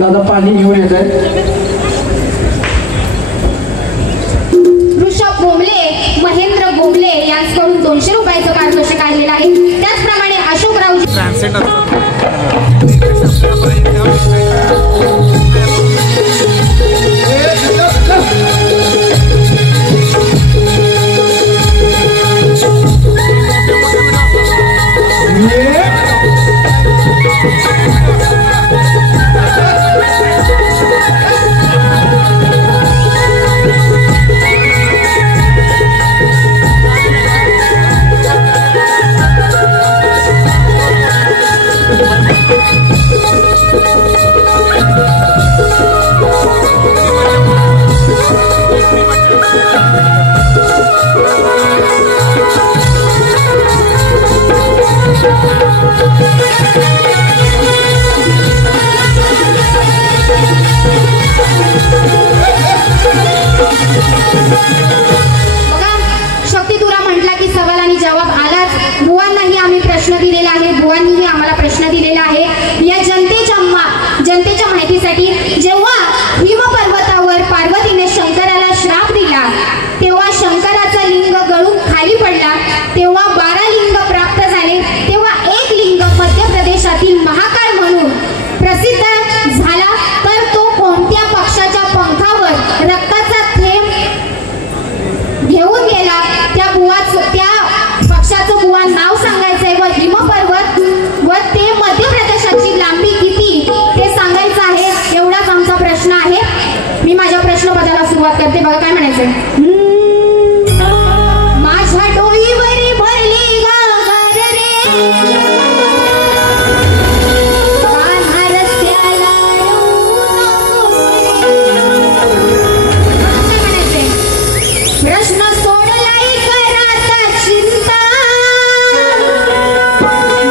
दादा पाणी घेऊन येत आहे. ऋषभ बोंबले, महेंद्र बोंबले यांच्याकडून 200 रुपयाचं पारितोषिक आलेलं आहे. त्याचप्रमाणे अशोकराव सुरुवात करते बघा काय म्हणायचं. माझ्या डोईवरी भरली गागर रे प्रश्न सोडलाई कराता चिंता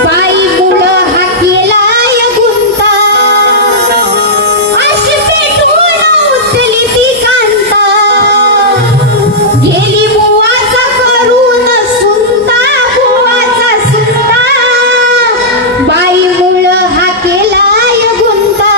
बाई मुलं हा केलाय गुंता अशी पेटून उठली ती कांता गेली बुवाचा करून सुंता बुवाचा सुंता बाई मुलं हा केलाय गुंता.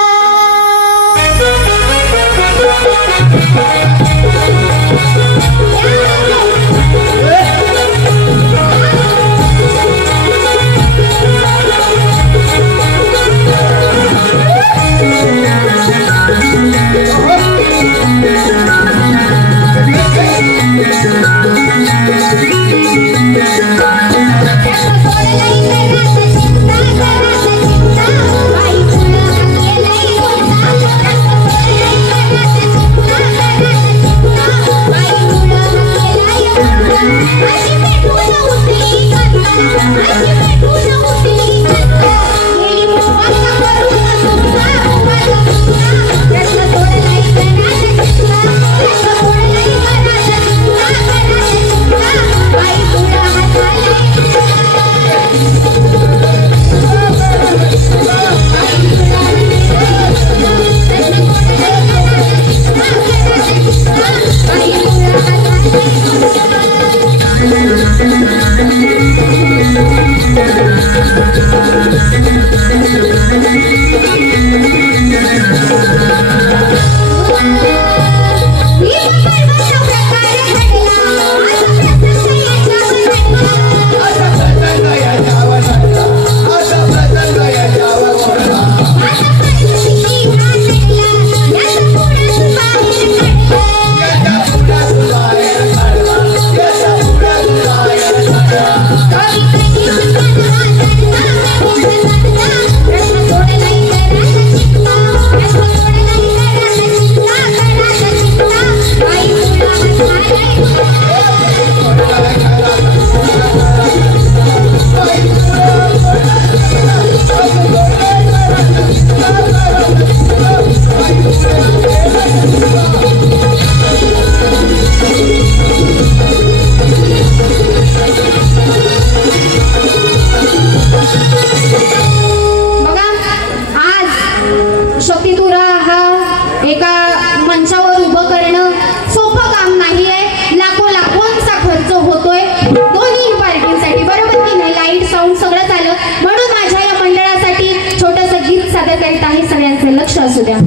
लक्ष असू द्या.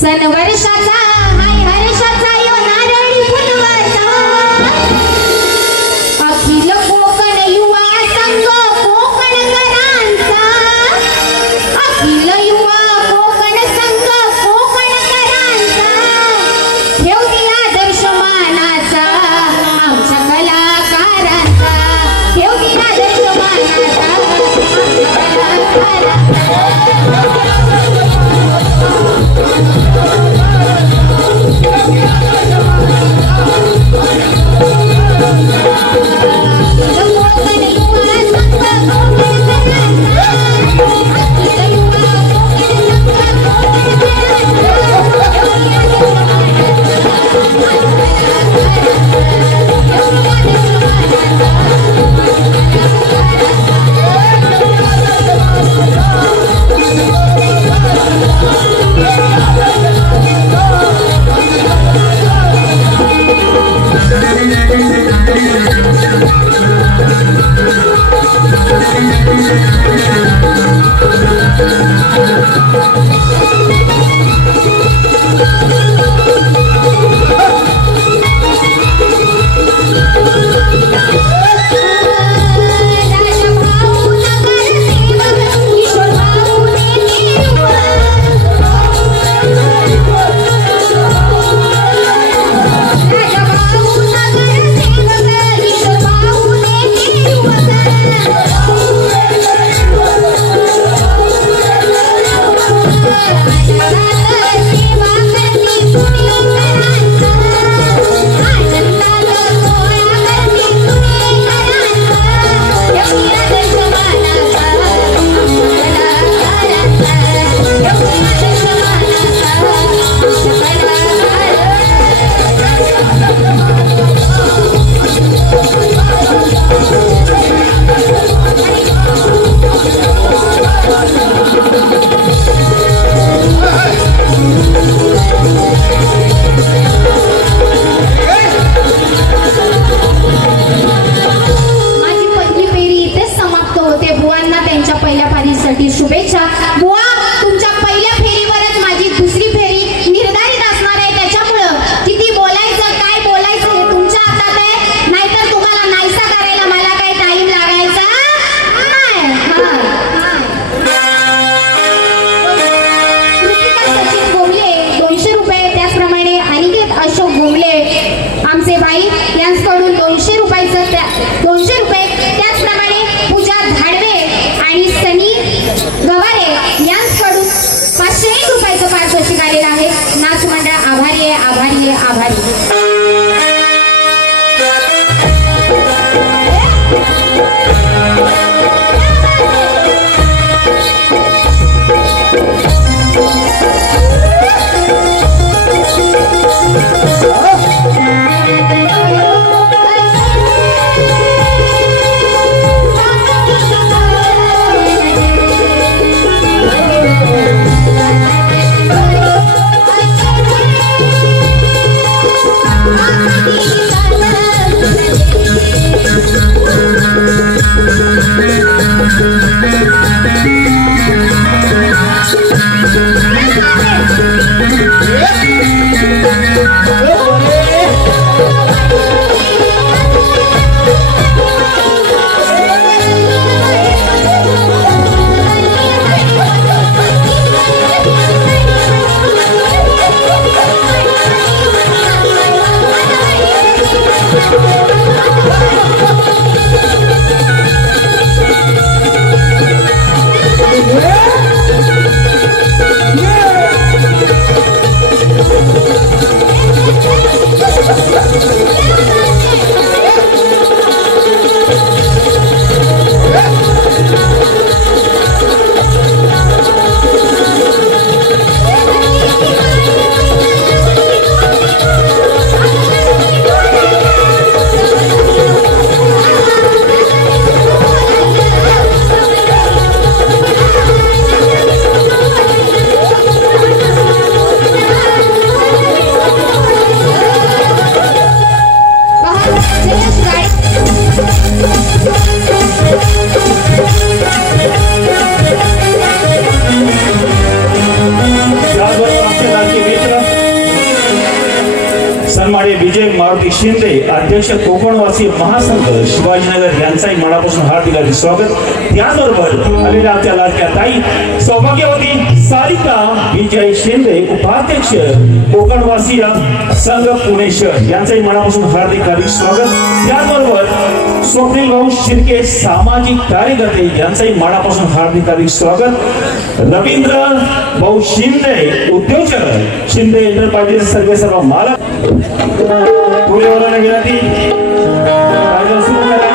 सन वर्षाचा हाय हर्षाचा यो नारळी फुलवाचा अखिल कोकण युवा संघ कोकणकरांचा अखिल युवा कोकण संघ कोकणकरांचा ठेव दिला आदर्श मानाचा आमच्या कलाकारांचा ठेव दिला आदर्श मानाचा आमच्या कलाकारांचा. हार्दिक शिंदे अध्यक्ष कोकणवासी महासंघ शिवाजीनगर यांचाही मनापासून हार्दिक स्वागत। त्याचबरोबर आलेल्या आमच्या लाडक्या ताई सौभाग्यवती सारिका विजय शिंदे उपाध्यक्ष कोकणवासी संघ पुणे शहर यांचाही मनापासून हार्दिक स्वागत। त्याचबरोबर स्वप्नील भाऊ शिर्के सामाजिक कार्यकर्ते यांचाही मनापासून हार्दिक स्वागत। रवींद्र भाऊ शिंदे उद्योजक शिंदे एंटरप्राइजेस सर्व मालक पुढे बोलायला विनंती सुरू करा।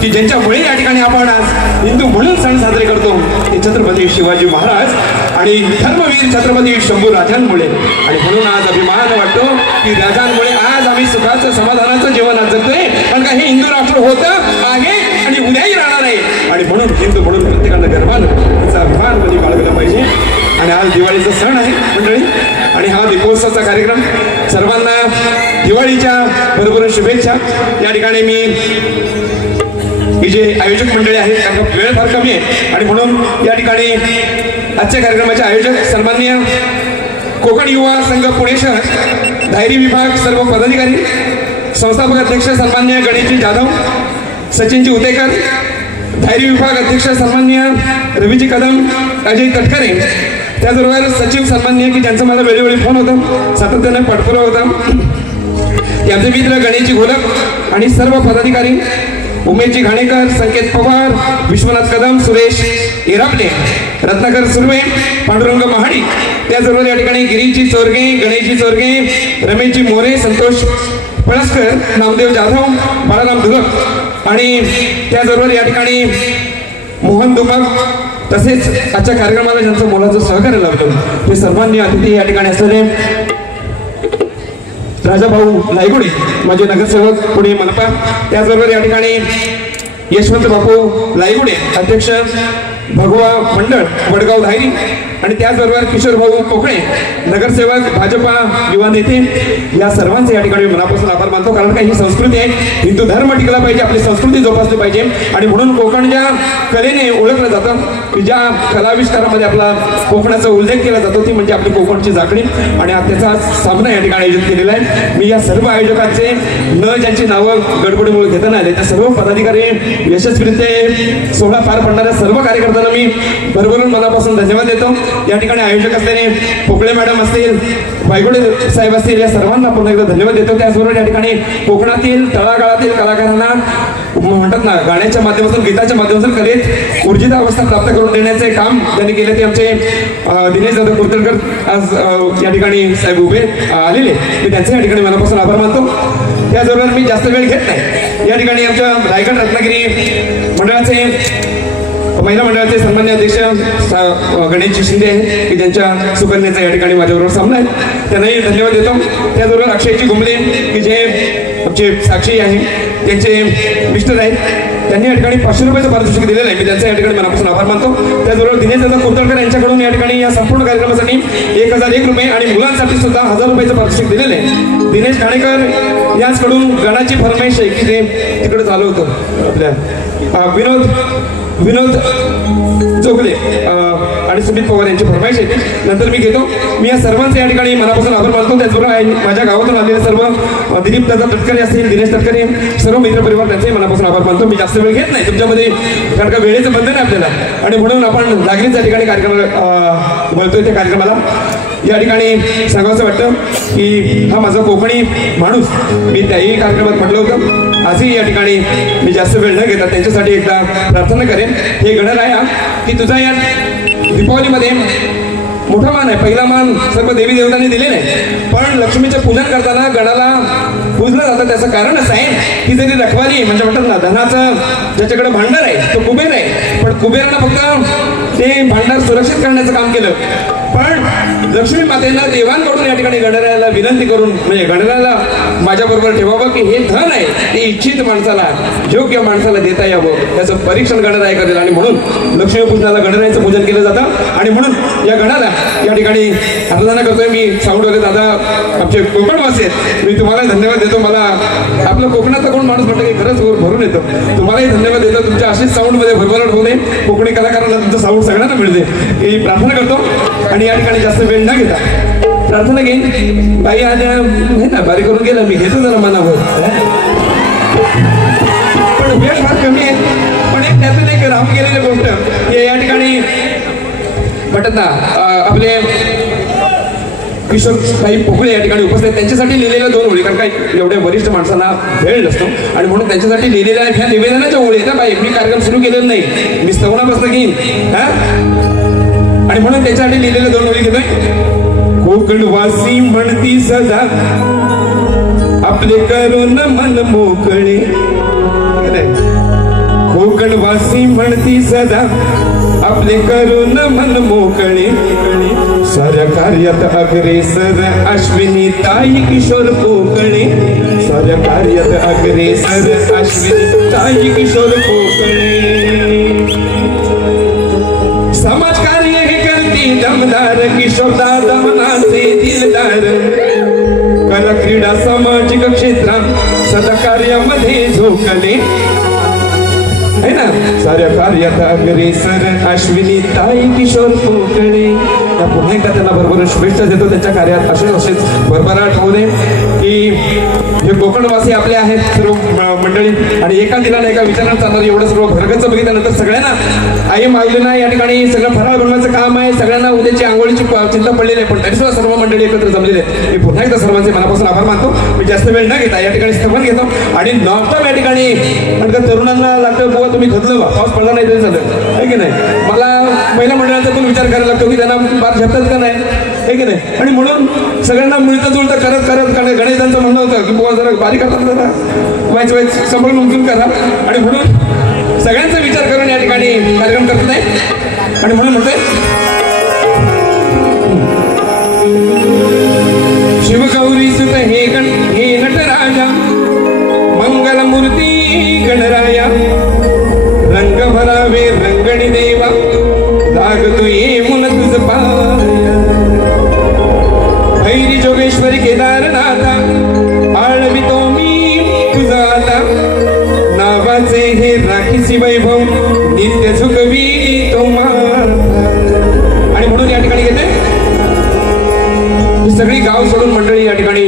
की ज्यांच्यामुळे या ठिकाणी आपण आज हिंदू म्हणून सण साजरे करतो ते छत्रपती शिवाजी महाराज आणि धर्मवीर छत्रपती शंभू राजांमुळे. आणि म्हणून आज अभिमान वाटतो की राजांमुळे आज आम्ही सुखाचं समाधानाचं जीवन आज जगतोय. कारण का हे हिंदू राष्ट्र होतं आहे आणि उद्याही राहणार आहे. आणि म्हणून हिंदू म्हणून प्रत्येकानं गर्वानं त्याचा अभिमान मध्ये बाळगला पाहिजे. आणि आज दिवाळीचा सण आहे मंडळी आणि हा दीपोत्सवाचा कार्यक्रम सर्वांना दिवाळीच्या भरभरून शुभेच्छा. या ठिकाणी मी ही जे आयोजक मंडळी आहेत त्यांना वेळ फार कमी आहे आणि म्हणून या ठिकाणी आजच्या कार्यक्रमाचे आयोजक सन्माननीय कोकण युवा संघ पुणे शहर धायरी विभाग सर्व पदाधिकारी संस्थापक अध्यक्ष सन्माननीय गणेशजी जाधव सचिनजी उतेकर धायरी विभाग अध्यक्ष सन्माननीय रवीजी कदम अजय तटकरे त्याचबरोबर सचिव सन्माननीय की ज्यांचा मला वेळोवेळी फोन होता सातत्याने पाठपुरावा होता त्यांचे मित्र गणेशजी घोलक आणि सर्व पदाधिकारी उमेशजी घाणेकर संकेत पवार विश्वनाथ कदम सुरेश इरापले रत्नाकर सुर्वे पांडुरंग महाडी त्याचबरोबर या ठिकाणी गिरीजी चोरगे गणेशजी चोरगे रमेशजी मोरे संतोष पळसकर नामदेव जाधव बाळाराम दुलक आणि त्याचबरोबर या ठिकाणी मोहन दुबक तसेच आजच्या कार्यक्रमाला ज्यांचं मोलाचं सहकार्य लाभलं ते सर्वांनी अतिथी या ठिकाणी असलेले राजाभाऊ लायगुडे माझे नगरसेवक पुणे मनपा त्याचबरोबर या ठिकाणी यशवंत बापू लायगुडे अध्यक्ष भगवा मंडळ वडगाव धायरी आणि त्याचबरोबर किशोर भाऊ पोकळे नगरसेवक भाजपा युवा नेते या सर्वांचे या ठिकाणी मनापासून आभार मानतो. कारण काही ही संस्कृती आहे हिंदू धर्म टिकला पाहिजे आपली संस्कृती जोपासली पाहिजे आणि म्हणून कोकण ज्या कलेने ओळखलं जातं की ज्या कलाविष्कारामध्ये आपला कोकणाचा उल्लेख केला जातो ती म्हणजे आपली कोकणची जाकडी आणि त्याचा सामना या ठिकाणी आयोजित केलेला आहे. मी या सर्व आयोजकांचे न ज्यांची नावं गडबडीमुळे घेता नाही आले त्या सर्व पदाधिकारी यशस्वीरित्या सोहळा पार पडणाऱ्या सर्व कार्यकर्त्यांना मी भरभरून मनापासून धन्यवाद देतो. या ठिकाणी आयोजक असलेले पोकळे मॅडम असतील वायगुडे साहेब असतील या सर्वांना पुन्हा एकदा धन्यवाद देतो. त्याचबरोबर या ठिकाणी कोकणातील तळागाळातील कलाकारांना म्हणतात ना गाण्याच्या माध्यमातून गीताच्या माध्यमातून कलेत ऊर्जिता अवस्था प्राप्त करून देण्याचे काम त्यांनी केले ते आमचे दिनेश दादा कुलकर्णीकर आज या ठिकाणी साहेब उभे आलेले मी त्यांचे या ठिकाणी मनापासून आभार मानतो. त्याचबरोबर मी जास्त वेळ घेत नाही या ठिकाणी आमच्या रायगड रत्नागिरी मंडळाचे महिला मंडळाचे सन्मान्य अध्यक्ष गणेशजी शिंदे आहेत की ज्यांच्या सुकन्याचा या ठिकाणी माझ्याबरोबर सामना आहे त्यांनाही धन्यवाद देतो. त्याचबरोबर अक्षयजी घुमले की जे आमचे साक्षी आहे त्यांचे मिस्टर आहेत त्यांनी या ठिकाणी 500 रुपयाचं पारितोषिक दिलेलं आहे मी त्यांचा या ठिकाणी मनापासून आभार मानतो. त्याचबरोबर दिनेश दादा कुलकर्णीकर यांच्याकडून या ठिकाणी या संपूर्ण कार्यक्रमासाठी 1001 रुपये आणि मुलांसाठी सुद्धा 1000 रुपयाचं पारितोषिक दिलेलं आहे. दिनेश घाणेकर यांच्याकडून गाण्याची फरमाईश आहे की ते तिकडे चालू होतं आपल्या विनोद जोगले आणि आणि सुमित पवार यांची फरमाईश आहे नंतर मी घेतो. मी या सर्वांचे या ठिकाणी मनापासून आभार मानतो. त्याचबरोबर माझ्या गावातून आलेले सर्व दिलीप दादा तटकरे असतील, दिनेश तटकरे, सर्व मित्र परिवार त्यांचेही मनापासून आभार मानतो. मी जास्त वेळ घेत नाही तुमच्यामध्ये, कारण का वेळेचं बंधन आहे आपल्याला आणि म्हणून आपण लागलीच या ठिकाणी कार्यक्रम बोलतोय. त्या कार्यक्रमाला या ठिकाणी सांगावंसं वाटतं की हा माझा कोकणी माणूस, मी त्याही कार्यक्रमात म्हटलं होतं. आजही या ठिकाणी मी जास्त वेळ न घेता त्यांच्यासाठी एकदा प्रार्थना करेन. हे गणराया की तुझा या दीपावलीमध्ये मोठा मान आहे. पहिला मान सर्व देवी देवतांनी दिले नाही, पण लक्ष्मीचं पूजन करताना गणाला पूजलं जातं. त्याचं कारण असं आहे की जरी रखवाली म्हणजे म्हणतात ना धनाचं ज्याच्याकडे भांडार आहे तो कुबेर आहे, पण कुबेरानं फक्त ते भांडार सुरक्षित करण्याचं काम केलं. पण लक्ष्मी मातेनं देवांकडून या ठिकाणी गणरायाला विनंती करून म्हणजे गणरायाला माझ्याबरोबर ठेवावं की हे धन आहे ते इच्छित माणसाला योग्य माणसाला देता यावं, त्याचं परीक्षण गणराय करेल. आणि म्हणून लक्ष्मीपूजनाला गणरायाचं पूजन केलं जातं. आणि म्हणून या गणाला या ठिकाणी प्रार्थना करतोय मी. साऊंडवाले दादा आमचे कोकणवासी आहेत, मी तुम्हाला धन्यवाद देतो. मला आपलं कोकणातला कोण माणूस म्हणतो की खरंच भरून येतो. तुम्हालाही धन्यवाद देतो. तुमच्या अशीच साऊंडमध्ये भरभराट होऊ नये, कोकणी कलाकारांना तुमचं साऊंड सगळ्यांना मिळते ही प्रार्थना करतो. आणि या ठिकाणी जास्त वेळ न घेता प्रार्थना घेईन. बाई आज नाही ना बारीक करून गेला, मी घेतो जरा मनावर, पण वेळ फार कमी आहे. पण एक त्यातून एक राहून गेलेली गोष्ट या ठिकाणी म्हणतात ना आपले किशोरबाई पोकळे या ठिकाणी उपस्थित, त्यांच्यासाठी लिहिलेल्या 2 ओळी, कारण काही एवढ्या वरिष्ठ माणसांना वेळ नसतो आणि म्हणून त्यांच्यासाठी लिहिलेल्या ह्या निवेदनाच्या ओळी आहेत. बाई मी कार्यक्रम सुरू केलेला नाही, मी स्तवनापासून घेईन आणि म्हणून त्याच्यासाठी लिहिलेल्या 2 ओळी घेतोय. कोकणवासी म्हणती सदा आपले करून मन मोकळे, कोकणवासी म्हणती सदा आपले करून मन मोकळे, साऱ्या कार्यात अग्रेसर अश्विनी ताई किशोर पोकळे, साऱ्या कार्यात अग्रेसर अश्विनी ताई किशोर पोकळे, समाजकार्य हे करती दमदार किशोर दादा मनाचे दिलदार, कला क्रीडा सामाजिक क्षेत्रात सदा कार्यामध्ये झोकले है ना, साऱ्या कार्यात अग्रेसर अश्विनी ताई किशोर पोकळे. पुन्हा एकदा त्यांना बरोबर शुभेच्छा देतो त्यांच्या कार्यात असेच भरभराट होऊ दे की हे कोकणवासी आपले आहेत सर्व मंडळी. आणि एका दिनाला एका विचारात चालणार एवढं सर्व भरगचं बघितल्यानंतर सगळ्यांना आई माऊलींना या ठिकाणी सगळं फराळ बनवायचं काम आहे. सगळ्यांना उद्याची आंघोळीची चिंता पडलेली आहे, पण तरी सुद्धा सर्व मंडळी एकत्र जमलेले आहेत. मी पुन्हा एकदा सर्वांचे मनापासून आभार मानतो. मी जास्त वेळ न घेता या ठिकाणी स्थगन घेतो आणि नॉर्थ या ठिकाणी म्हणजे तरुणांना लागतं बुवा तुम्ही खतलं पाऊस पडला नाही तरी चालेल आहे की नाही. मला महिला मंडळाचा पण विचार करायला लागतो की त्यांना बार झेपतात का नाही आहे की नाही. आणि म्हणून सगळ्यांना मिळतं जुळतं करत गणेशांचं म्हणणं होतं की बुवा जरा बारीक करतात जरा वाईच सांभाळून उमजून करा. आणि म्हणून सगळ्यांचा विचार करून या ठिकाणी कार्यक्रम करत नाही. आणि म्हणून म्हणतोय शिवगौरी सुत हे नटराजा मंगलमूर्ती गणराया, रंग भरावे रंगणी देवा लागतो ये मुन तुझ पाया, भैरी जोगेश्वरी केदारनाथा आळवितो मी तुझा आता, नावाचे हे राखीसी वैभव नित्य झुकवी तो माता. आणि म्हणून या ठिकाणी घेते सगळी गाव सोडून मंडळी या ठिकाणी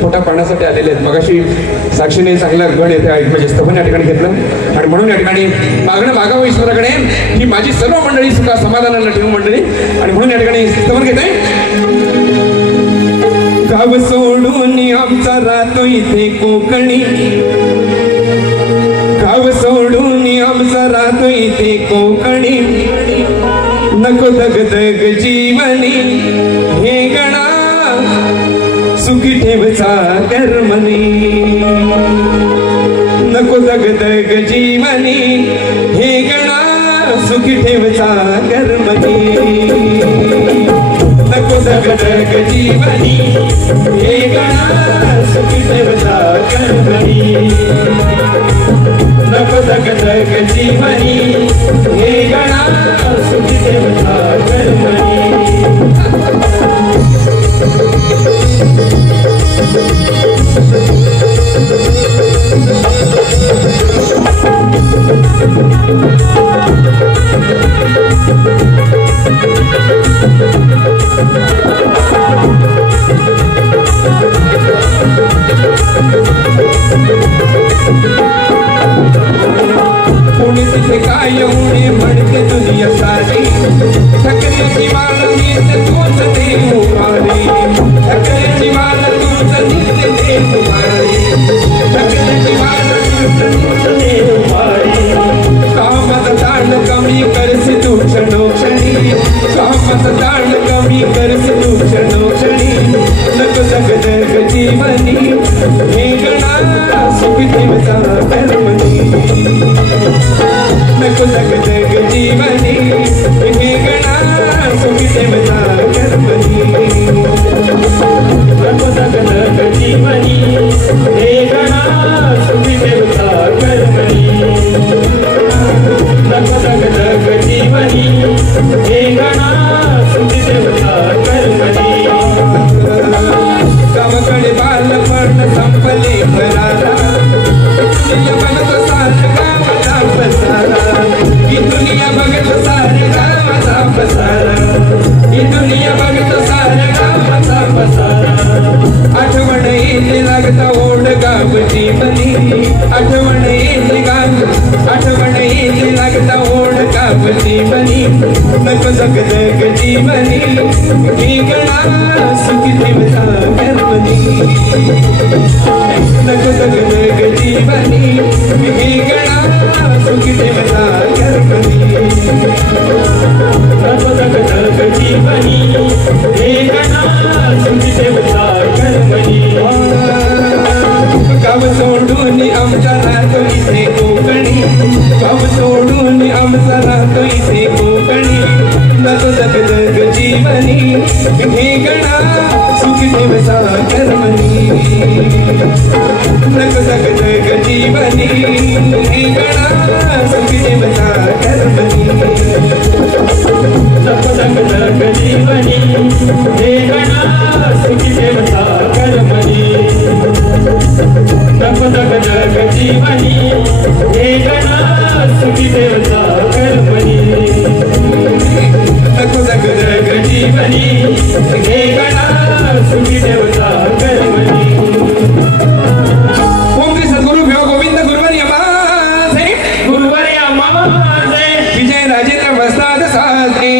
पोटा पाण्यासाठी आलेले आहेत. मगाशी साक्षीने चांगला गण येते म्हणजे स्तवन या ठिकाणी घेतलं. आणि म्हणून या ठिकाणी मागणं मागावं ईश्वराकडे ही माझी सर्व मंडळी सुद्धा समाधानाला ठेवून मंडळी. आणि म्हणून या ठिकाणी स्तवन घेते. गाव सोडून आमचा राहतो इथे कोकणी, गाव सोडून आमचा राहतो इथे कोकणी, नको दगदग जीवनी हे गणा सुखी ठेवचा कर्मनी, नको दगदग जीवनी हे गणा सुखी ठेवचा कर्मनी, नको दगदग जीवनी हे गणा सुखी ठेवचा कर्मनी, नको दगदग जीवनी हे गणा सुखी ठेवचा कर्मनी. पुणे तिथे काय होणे म्हणते दुनिया सारी ठकऱ्याची माल नीत तूच देव मारी ठकऱ्याची माल तूच नीत देव मारी ठकऱ्याची माल तूच देव मारी कामाचा ताण कमी करसे तू क्षणोक्षणी कामाचा ताण कमी करसे तू क्षणोक्षणी नको जग जग जीवनी हे गणा सुखी देवता कर्मणी नको जग जग जीवनी हे गणा सुखी देवता कर्मणी नको जग जग जीवनी हे गणा सुखी देवता कर्मणी नको जग जग जीवनी हे गणा सुखी देवता कर्मणी गावाकडे बालपण संपले भरारा दुनिया बघत सार गावाचा पसारा ही दुनिया बघत सार गावाचा पसारा ही दुनिया बघत सार गावाचा पसारा आठवण येते लागता ओढ गाव जीवनी आठवण येते आठवण येते लागता ओढ गाव जीवनी नको जग जग जीवनी ही गणा सुखी देवता कर्मणी नको जग जग जीवनी ही गणा सुखी देवता कर्मणी नको जग जग जीवनी हे गणा सुखी देवता कर्मणी गाव सोडून आमचा राहतो इथे कोकणी गाव सोडून आमचा राहतो इथे कोकणी नको जग जग जीवनी हे गणा सुखी देवता कर्मणी नको जग जग जीवनी हे गणा सुखी देवता कर्मणी नको जग जग जीवनी हे गणा सुखी देवता कर्मणी नको जग जग जीवनी हे गणा सुखी देवता कर्मणी नको जग जग जीवनी हे गणा सुखी देवता कर्मणी ओम श्री सद्गुरु भेव गोविंद गुरुवर्य माझे विजय राजेंद्र वस्ताद साजे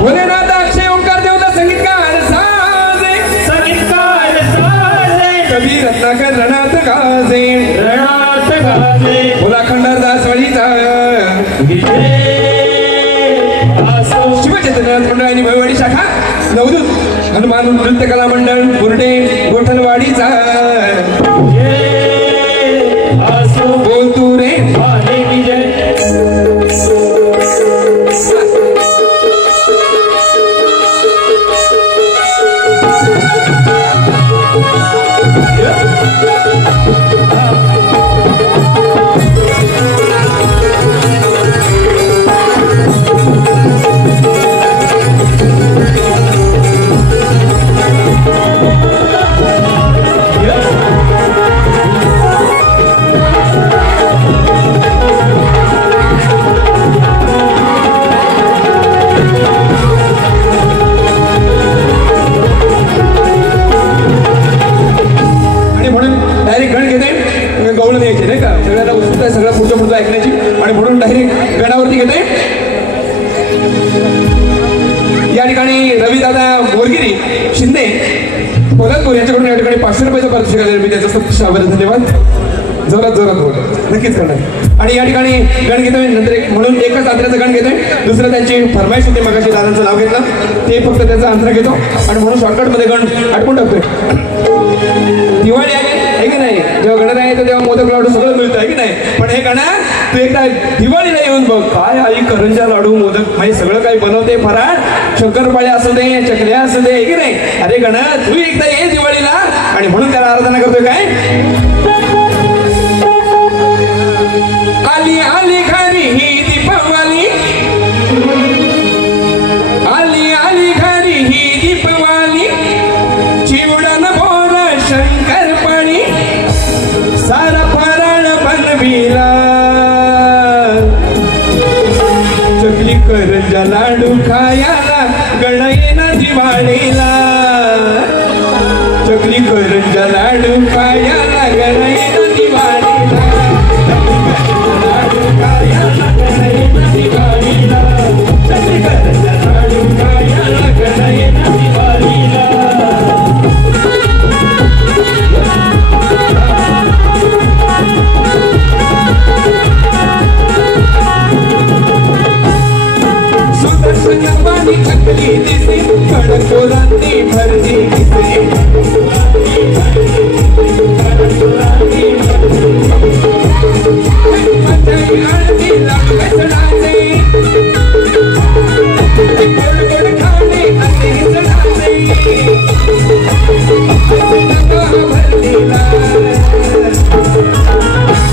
भोलेनाथ अक्षय ओंकार देवता संगीतकार साजे कवी रत्नाकर रणात गाजे भोला खंडारदास वळीचा शिवचैतन्यनाथ मंडळ आणि भयवाडी शाखा नवदूत हनुमान नृत्य कला मंडळ बुर्डे गोठणवाडीचा बोल तू रे सगळं पुढचं पुढचं ऐकण्याची आणि म्हणून डायरेक्ट गणावरती घेते या ठिकाणी रविदादा मोरगिरी शिंदे कोल्हापूर यांच्याकडून या ठिकाणी 500 रुपयाचा पारितोषिक आलेलं मी त्याचं शाबास धन्यवाद जोरात बोल नक्कीच करणार आणि या ठिकाणी गण घेतोय नंतर म्हणून एकच अंतराचं गण घेतोय दुसरं त्यांची फरमाईश होती मगाशी दादांचं नाव घेतलं ते फक्त त्याचा अंतर घेतो आणि म्हणून शॉर्टकटमध्ये गण आटपून टाकतोय दिवाळी आहे की नाही जेव्हा गणत आहे तर तेव्हा मोदक लाडू सगळं मिळतं आहे की नाही पण हे गणा तू एकदा दिवाळीला येऊन बघ काय आई करंजा लाडू मोदक म्हणजे सगळं काही बनवते फराळ शंकरपाळ्या असू दे चकल्या असू दे की नाही अरे गणा तू एकदा ये दिवाळीला आणि म्हणून त्याला आराधना करतोय काय आली आली घरी ही दीपवाली आली आली घरी ही दीपवाली चिवडन बोर शंकरपाळी सारा फराळ बनविला चकली करंजा लाडू खायला गण येना दिवाळीला चकली करंजा लाडू खायला गणाईला दिवाळीला लाडू खायला गणाईला दिवाळीला चकली करंजा लाडू खायला गणाईला दिवाळीला सुदर्शनवाणी चकली दिसे खडकोरांनी भरली दिसे आरती लाडू बेसनाचे गोड गोड खाणे असे सणाचे भरलेला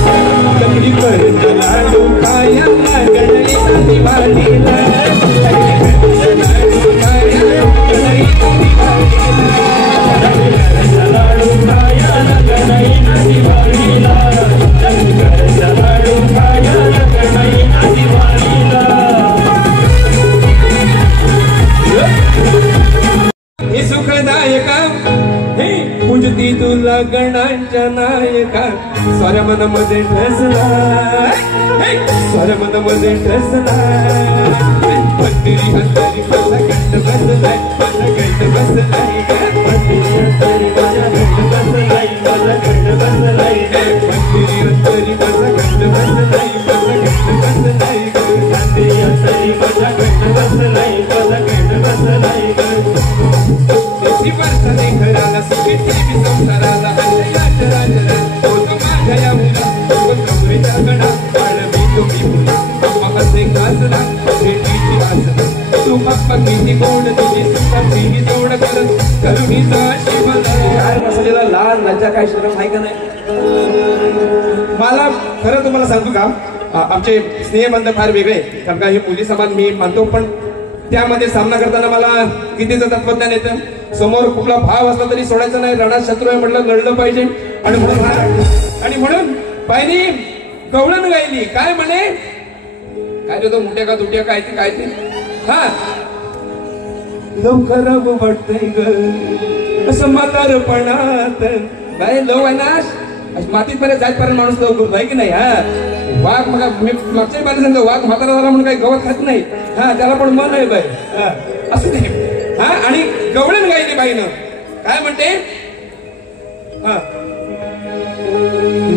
चकली करंजा लाडू खायला गणेशा दिवाळीला हे सुखदायका हे पूजती तुला गणांच्या नायका साऱ्या मनामध्ये ठसला साऱ्या मनामध्ये ठसला मंदिरी हंतरी माझा गंड बसलाय माझा गंड बसलाय मंदिरी हंतरी माझा गंड बसलाय माझा गंड बसलाय मंदिरी हंतरी माझा गंड बसलाय माझा गंड बसलाय मंदिरी हंतरी माझा गंड बसलाय माझा गंड बसलाय वर्षाने घराला सुखी ठेवी संसाराला अंजयाच्या राजाला होत माझ्या या मुला गौरीच्या गणा पाळवी तुम्ही मुला अम्मा हसे गाजला भेटीची वासना तू बाप्पा किती गोड तुझी सुद्धा तिही जोड करत करुणीचा शिवला काय मसालेला लाल लज्जा काय शरम आहे का नाही मला खरं तुम्हाला सांगतो का आमचे स्नेहबंध फार वेगळे कारण का हे मुली समान मी मानतो पण त्यामध्ये सामना करताना मला गीतेचं तत्वज्ञान येतं समोर कुठला भाव असला तरी सोडायचा नाही रणात शत्रू आहे म्हटलं लढलं पाहिजे आणि म्हणून बाईनी गवळण गायली काय म्हणे काय रे तो मोठ्या का तुट्या काय ते हा लवकर वाटतंय ग असं म्हातारपणात काय लव आहे ना मातीत पर्यंत जायपर्यंत माणूस लवकर आहे की नाही हा वाघ मग मागच्या बाजू सांगतो वाघ म्हातारा झाला म्हणून काही गवत खात नाही हा त्याला पण मन आहे बाई असं नाही हा आणि गवळण गायली बाईनं काय म्हणते हा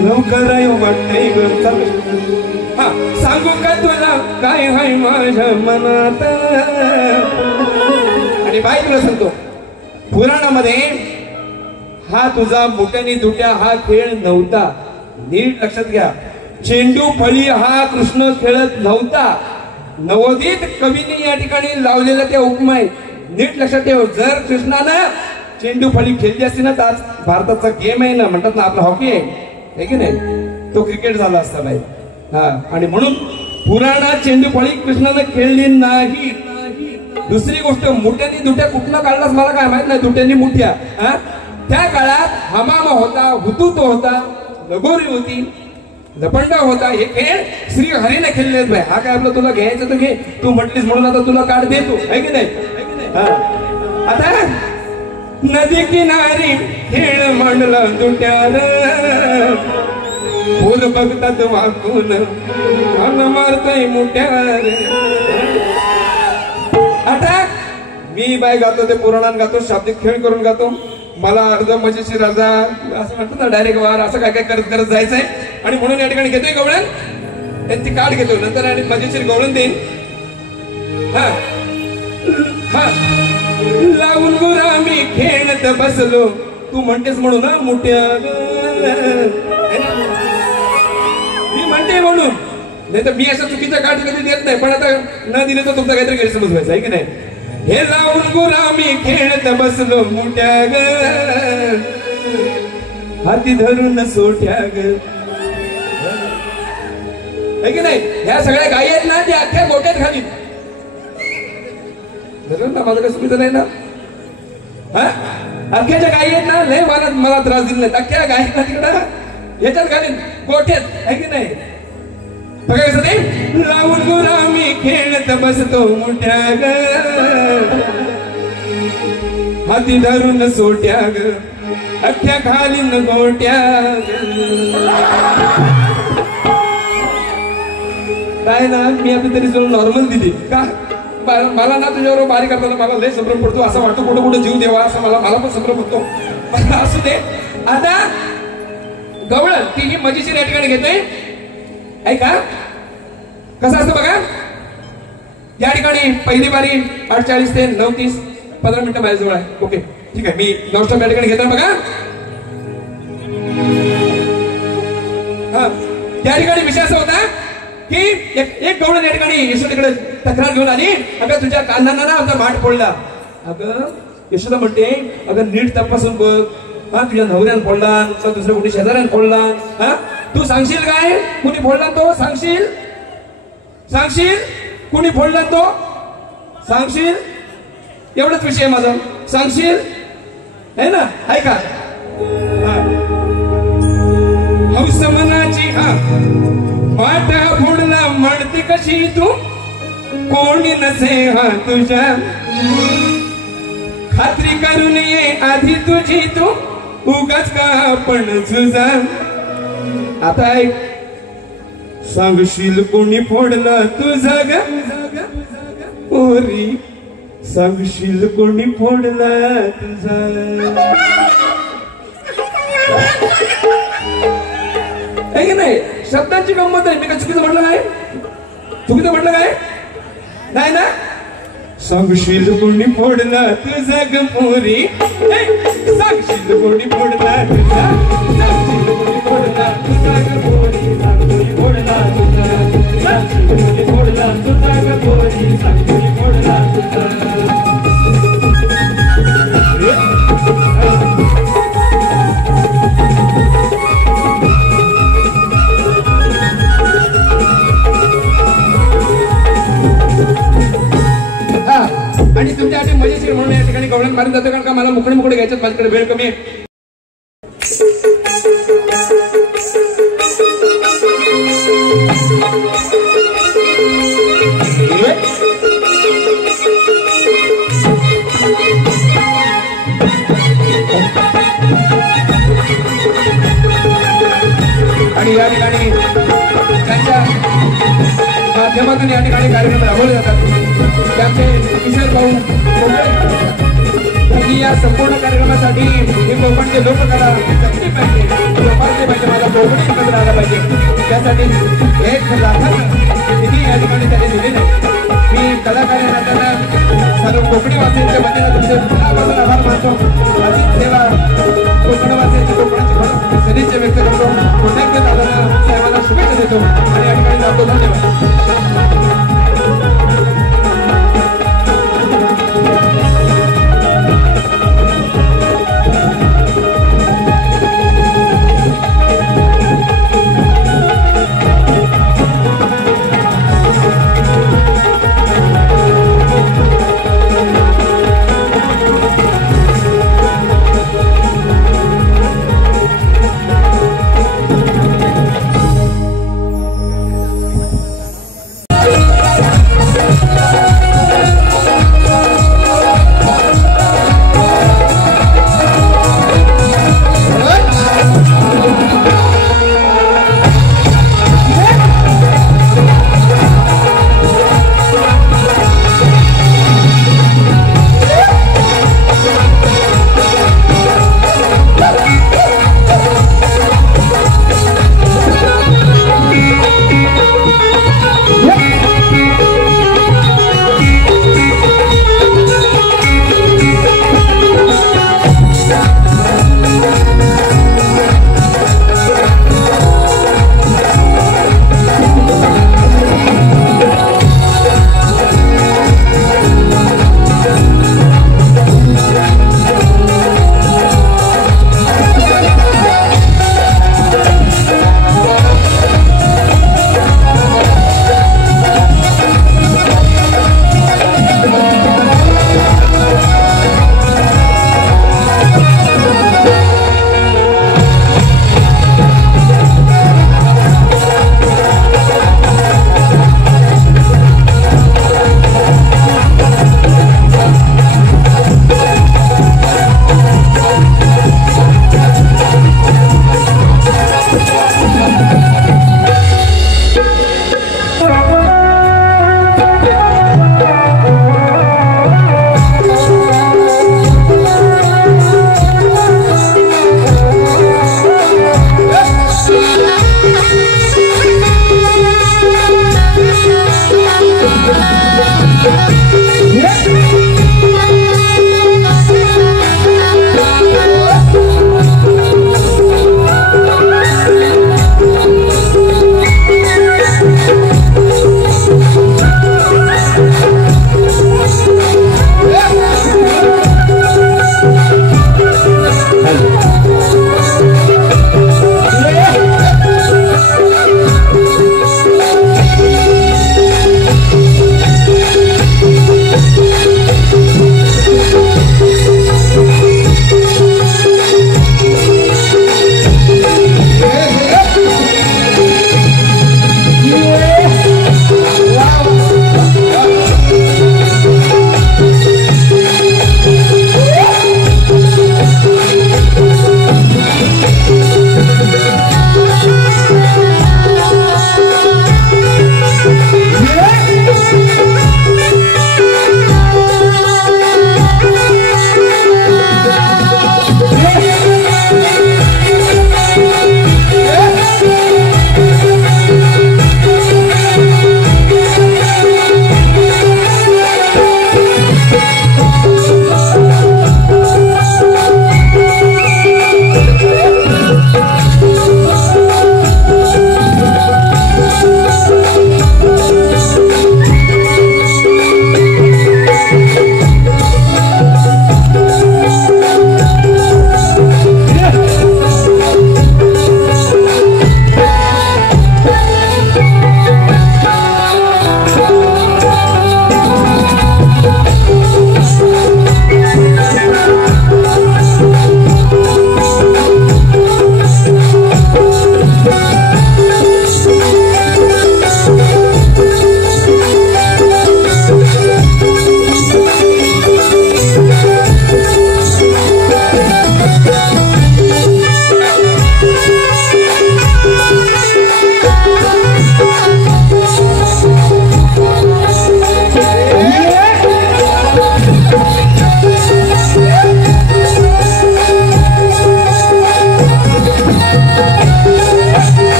लवकर वाटतंय ग हा सांगू का तुला काय हाय माझ्या मनात आणि बाई तुला सांगतो पुराणामध्ये हा तुझा मोठ्यानी दुट्या हा खेळ नव्हता नीट लक्षात घ्या चेंडू फळी हा कृष्ण खेळत नव्हता नवोदित कवीने या ठिकाणी लावलेला त्या उपमा नीट लक्षात ठेव जर कृष्णानं चेंडू फळी खेळली असती ना तर आज भारताचा गेम आहे ना म्हणतात ना आपला हॉकी आहे की नाही तो क्रिकेट झाला असता नाही हा आणि म्हणून पुराणात चेंडू फळी कृष्णानं खेळली नाही दुसरी गोष्ट मुठ्यानी दुट्या कुठला काढलास मला काय माहित नाही दुट्यांनी मुठ्या हा त्या काळात हमामा होता हुतूतो होता लगोरी होती लपंडा होता हे खेळ श्री हरीने खेळलेच बाय हा काय आपलं तुला घ्यायचं तर घे तू म्हटलीस म्हणून आता तुला कार्ड देतो आहे की नाही आता नदी किनारी खेळ मांडला दुट्यार फुल बघतात वाकून मन मारताय मुठ्यार आता मी बाय गातो ते पुराणात गातो शाब्दिक खेळ करून गातो मला अर्ध मजेशीर राजा असं म्हणतात ना डायरेक्ट वार असं काय काय करत करत जायचंय आणि म्हणून या ठिकाणी घेतोय गवळण त्यांची कार्ड घेतो नंतर आणि मजेशीर गवळण देईन हा हा लावून गुरा मी खेळत बसलो तू म्हणतेस म्हणून ना मोठ्या मी म्हणते म्हणून नाही तर मी अशा चुकीच्या कार्ड कधी देत नाही पण आता न दिले तर तुमचा काहीतरी गैरसमज व्हायचा आहे की नाही हे लावून गुरा मी खेळत बसलो मोठ्या ग हाती धरून सोट्या ग की नाही ह्या सगळ्या गायी आहेत ना त्या अख्ख्या गोट्यात खाली धरून ना माझं काही चुकीचं नाही ना हा अख्ख्याच्या गायी आहेत ना लय मला त्रास दिला नाही अख्ख्या गायी ना तिकडं ह्याच्यात घालीन गोट्यात आहे की नाही बघा कसं ते लावून गुरा मी खेळत बसतो मोठ्या ग हाती धरून सोट्या ग अख्ख्या घालीन गोट्या काय ना मी आता तरी तुला नॉर्मल दिली का मला ना तुझ्याबरोबर बारी करताना मला लय संभ्रम पडतो असं वाटतं कुठं कुठं जीव देवा असं मला पण संभ्रम होतो असू दे आता गवळण ती ही मजेशीर या ठिकाणी घेते ऐका कसं असतं बघा या ठिकाणी पहिली बारी 8:40 ते 9:30 15 मिनिटं माझ्याजवळ आहे ओके ठीक आहे मी नॉनस्टॉप या ठिकाणी घेतोय बघा हा त्या ठिकाणी विषय असा होता की एक गवळण या ठिकाणी यशोदेकडे तक्रार घेऊन आली अगं तुझ्या कानांना ना आमचा माठ फोडला अगं यशोदा म्हणते अगं नीट तपासून बघ हा तुझ्या नवऱ्यानं फोडला तुझा दुसऱ्या कुठे शेजाऱ्यानं फोडला हा तू सांगशील काय कुणी फोडला तो सांगशील कुणी फोडला तो सांगशील एवढाच विषय माझा सांगशील है ना ऐका हौस मनाची हा वाट फोडला म्हणते कशी तू कोणी नसे हा तुझ्या खात्री करून ये आधी तुझी तू उगाच का पण तुझा आता ऐक सांगशील कोणी फोडला तुझा ग पोरी सांगशील कोणी फोडला तुझा नाही शब्दांची गंमत आहे मी काय चुकीचं म्हटलं काय नाही ना सांगशील कोणी फोडला तुझा ग पोरी सांगशील कोणी फोडला तुझा सांगशील कोणी फोडला तुझा ग पोरी सांगशील फोडला तुझा सांगशील कोणी फोडला तुझा ग पोरी सांगशील फोडला तुझा आणि तुमच्यासाठी मजेशीर म्हणून या ठिकाणी गवळण मारून जातो कारण का मला मुकडे घ्यायचं माझ्याकडे वेळ कमी आहे आणि या ठिकाणी त्यांच्या माध्यमातून या ठिकाणी कार्यक्रम राबवले जातात त्याचे किशोर भाऊ त्यांनी या संपूर्ण कार्यक्रमासाठी ही कोकणची लोककला जपली पाहिजे जोपासली पाहिजे माझा कोकणी एकत्र आला पाहिजे त्यासाठी 1 लाखाचं निधी या ठिकाणी त्यांनी दिलेलं आहे मी कलाकार नात्यानं सर्व कोकणी वासियांच्या वतीनं तुमचे मनापासून आभार मानतो अशीच सेवा कोकणवासियांची कोकणाची सदिच्छा व्यक्त करतो कृतज्ञ दादांना साहेबांना शुभेच्छा देतो आणि या ठिकाणी जातो धन्यवाद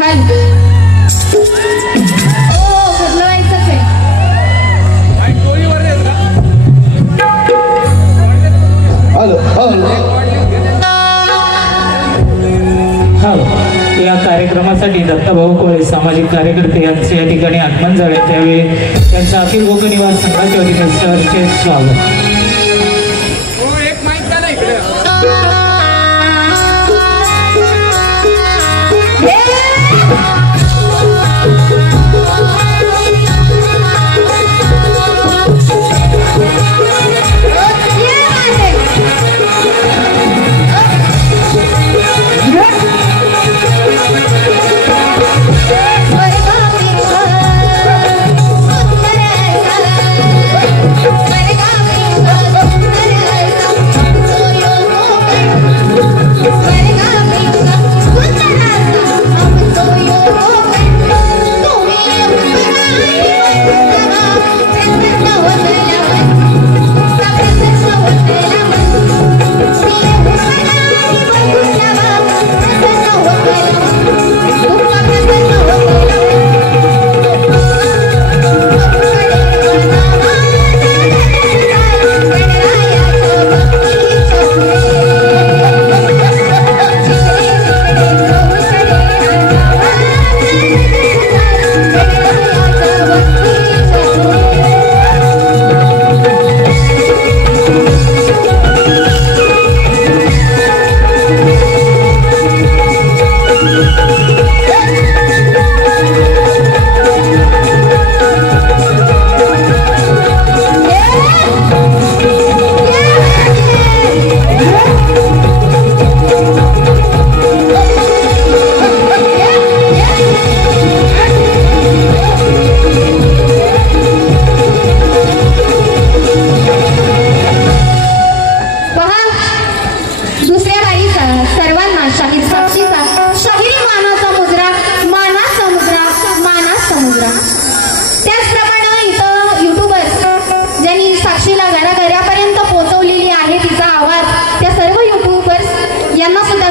या कार्यक्रमासाठी दत्ताभाऊ कोळे सामाजिक कार्यकर्ते यांचे या ठिकाणी आगमन झाले त्यावेळी त्यांच्या अखिल गोक निवास संघाच्या वतीने सहर्षे स्वागत.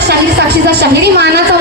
शाहीर साक्षीचा शाहिरी मानाचा